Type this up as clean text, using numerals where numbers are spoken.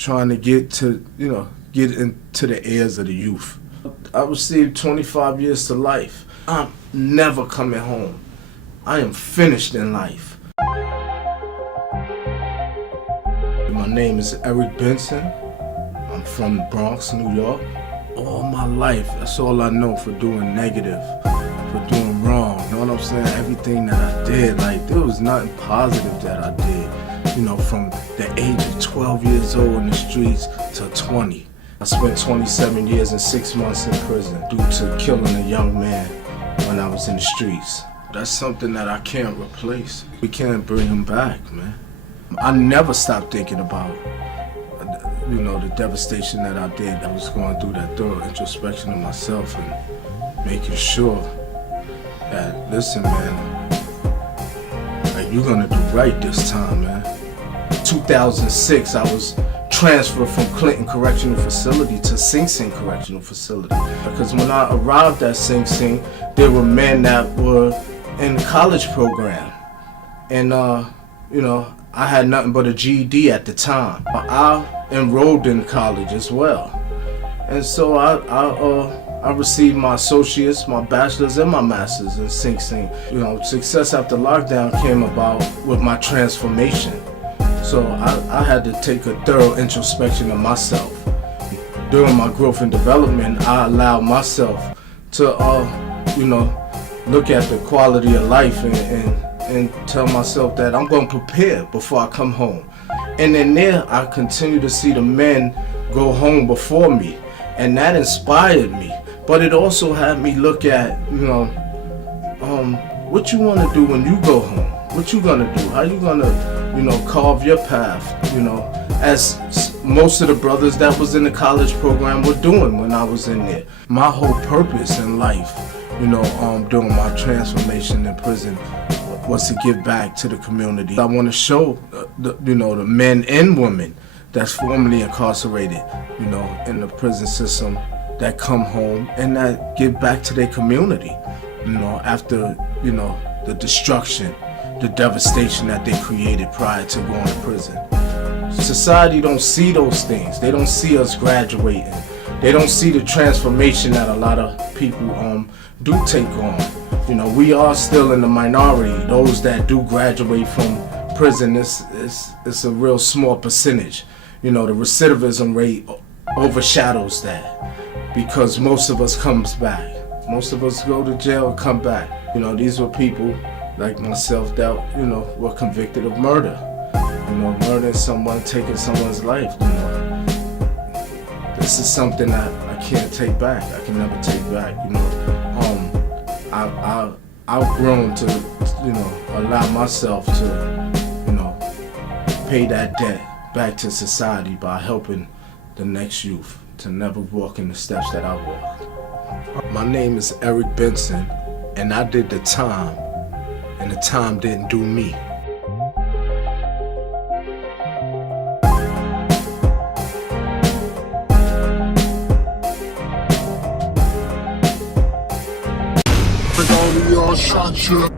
trying to get into the ears of the youth. I received 25 years to life. I'm never coming home. I am finished in life. My name is Eric Benson. I'm from the Bronx, New York. All my life, that's all I know, for doing negative, for doing wrong. You know what I'm saying? Everything that I did, like, there was nothing positive that I did. You know, from the age of 12 years old in the streets to 20. I spent 27 years and 6 months in prison due to killing a young man when I was in the streets. That's something that I can't replace. We can't bring him back, man. I never stopped thinking about, the devastation that I did. I was going through that thorough introspection of myself and making sure that, listen, man, like, you're gonna do right this time, man. 2006, I was transferred from Clinton Correctional Facility to Sing Sing Correctional Facility. Because when I arrived at Sing Sing, there were men that were in the college program. And, I had nothing but a GED at the time. I enrolled in college as well. And so I received my associates, my bachelor's, and my master's in Sing Sing. Success after lockdown came about with my transformation. So I had to take a thorough introspection of myself. During my growth and development, I allowed myself to, look at the quality of life and tell myself that I'm going to prepare before I come home. And then there, I continue to see the men go home before me, and that inspired me. But it also had me look at, what you want to do when you go home. What you gonna do? How you gonna, carve your path, as most of the brothers that was in the college program were doing when I was in there. My whole purpose in life, during my transformation in prison, was to give back to the community. I want to show the men and women that's formerly incarcerated, in the prison system, that come home and that give back to their community, after, the destruction, the devastation that they created prior to going to prison. Society don't see those things. They don't see us graduating. They don't see the transformation that a lot of people do take on. We are still in the minority. Those that do graduate from prison, it's a real small percentage. The recidivism rate overshadows that, because most of us comes back. Most of us go to jail and come back. These were people like myself that, were convicted of murder. Murdering someone, taking someone's life, This is something that I can't take back. I can never take back, I've grown to, allow myself to, pay that debt back to society by helping the next youth to never walk in the steps that I walked. My name is Eric Benson, and I did the time, and the time didn't do me. All of y'all shot you.